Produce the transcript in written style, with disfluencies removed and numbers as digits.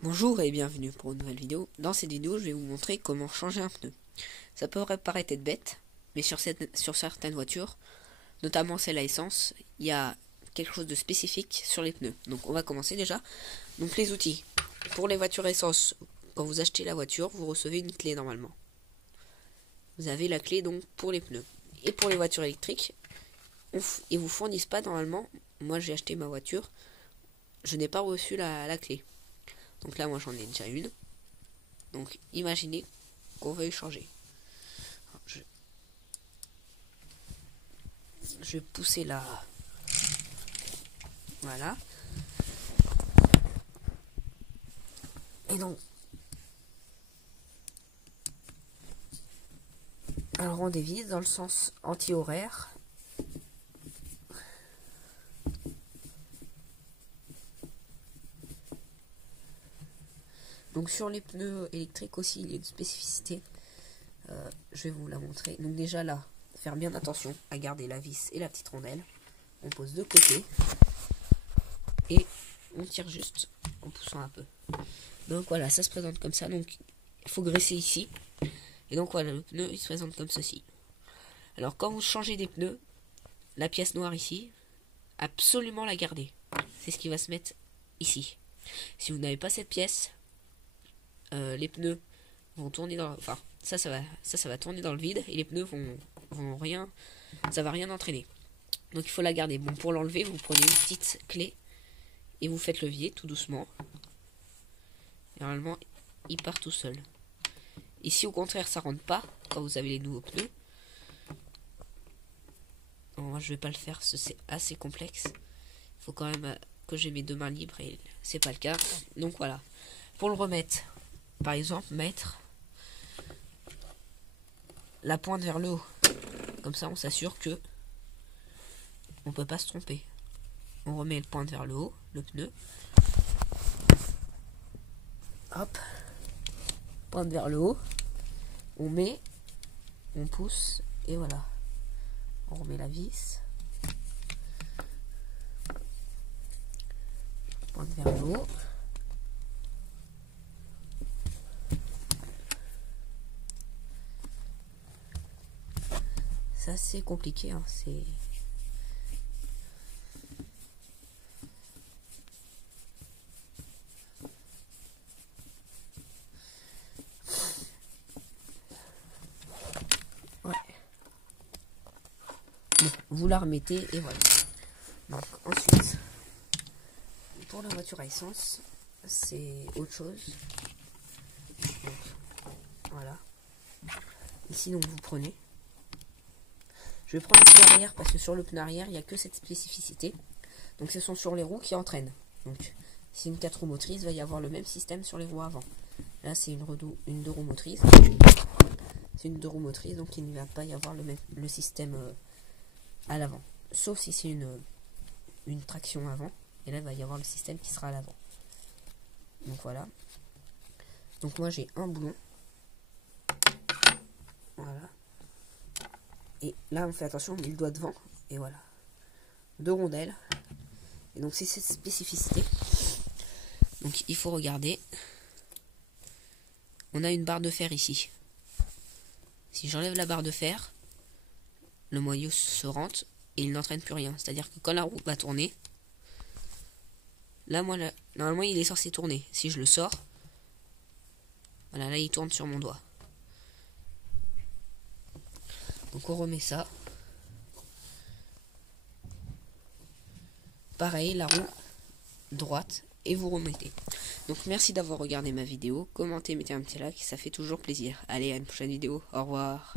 Bonjour et bienvenue pour une nouvelle vidéo. Dans cette vidéo, je vais vous montrer comment changer un pneu. Ça peut paraître être bête, mais sur certaines voitures, notamment celle à essence, il y a quelque chose de spécifique sur les pneus. Donc on va commencer déjà. Donc les outils. Pour les voitures essence, quand vous achetez la voiture, vous recevez une clé normalement. Vous avez la clé donc pour les pneus. Et pour les voitures électriques, ils vous fournissent pas normalement. Moi j'ai acheté ma voiture, je n'ai pas reçu la clé. Donc là, moi, j'en ai déjà une. Donc, imaginez qu'on veuille changer. Je vais pousser là. Voilà. Et donc, alors on dévisse dans le sens anti-horaire. Donc sur les pneus électriques aussi, il y a une spécificité. Je vais vous la montrer. Donc déjà là, faire bien attention à garder la vis et la petite rondelle. On pose de côté. Et on tire juste en poussant un peu. Donc voilà, ça se présente comme ça. Donc il faut graisser ici. Et donc voilà, le pneu il se présente comme ceci. Alors quand vous changez des pneus, la pièce noire ici, absolument la garder. C'est ce qui va se mettre ici. Si vous n'avez pas cette pièce, les pneus vont tourner dans, enfin ça va tourner dans le vide et les pneus vont rien, ça va rien entraîner. Donc il faut la garder. Bon, pour l'enlever, vous prenez une petite clé et vous faites levier tout doucement. Et normalement, il part tout seul. Et si au contraire ça rentre pas quand vous avez les nouveaux pneus, bon, moi je vais pas le faire, c'est assez complexe. Il faut quand même que j'ai mes deux mains libres et c'est pas le cas. Donc voilà. Pour le remettre, par exemple, mettre la pointe vers le haut. Comme ça, on s'assure que on peut pas se tromper. On remet le pointe vers le haut, le pneu. Hop. Pointe vers le haut. On met, on pousse, et voilà. On remet la vis. Pointe vers le haut. C'est assez compliqué, hein, c'est... Ouais. Bon, vous la remettez et voilà. Donc ensuite, pour la voiture à essence, c'est autre chose. Donc, voilà. Ici donc vous prenez. Je vais prendre le pneu arrière parce que sur le pneu arrière, il n'y a que cette spécificité. Donc ce sont sur les roues qui entraînent. Donc si une 4 roues motrices, il va y avoir le même système sur les roues avant. Là c'est une 2 roues motrices. C'est une 2 roues motrices, donc il ne va pas y avoir le système à l'avant. Sauf si c'est une traction avant. Et là il va y avoir le système qui sera à l'avant. Donc voilà. Donc moi j'ai un boulon. Voilà. Et là, on fait attention, on met le doigt devant. Et voilà. 2 rondelles. Et donc, c'est cette spécificité. Donc, il faut regarder. On a une barre de fer ici. Si j'enlève la barre de fer, le moyeu se rentre et il n'entraîne plus rien. C'est-à-dire que quand la roue va tourner, là, moi, normalement, il est censé tourner. Si je le sors, voilà, là, il tourne sur mon doigt. Donc on remet ça. Pareil, la roue droite et vous remettez. Donc merci d'avoir regardé ma vidéo. Commentez, mettez un petit like, ça fait toujours plaisir. Allez, à une prochaine vidéo. Au revoir.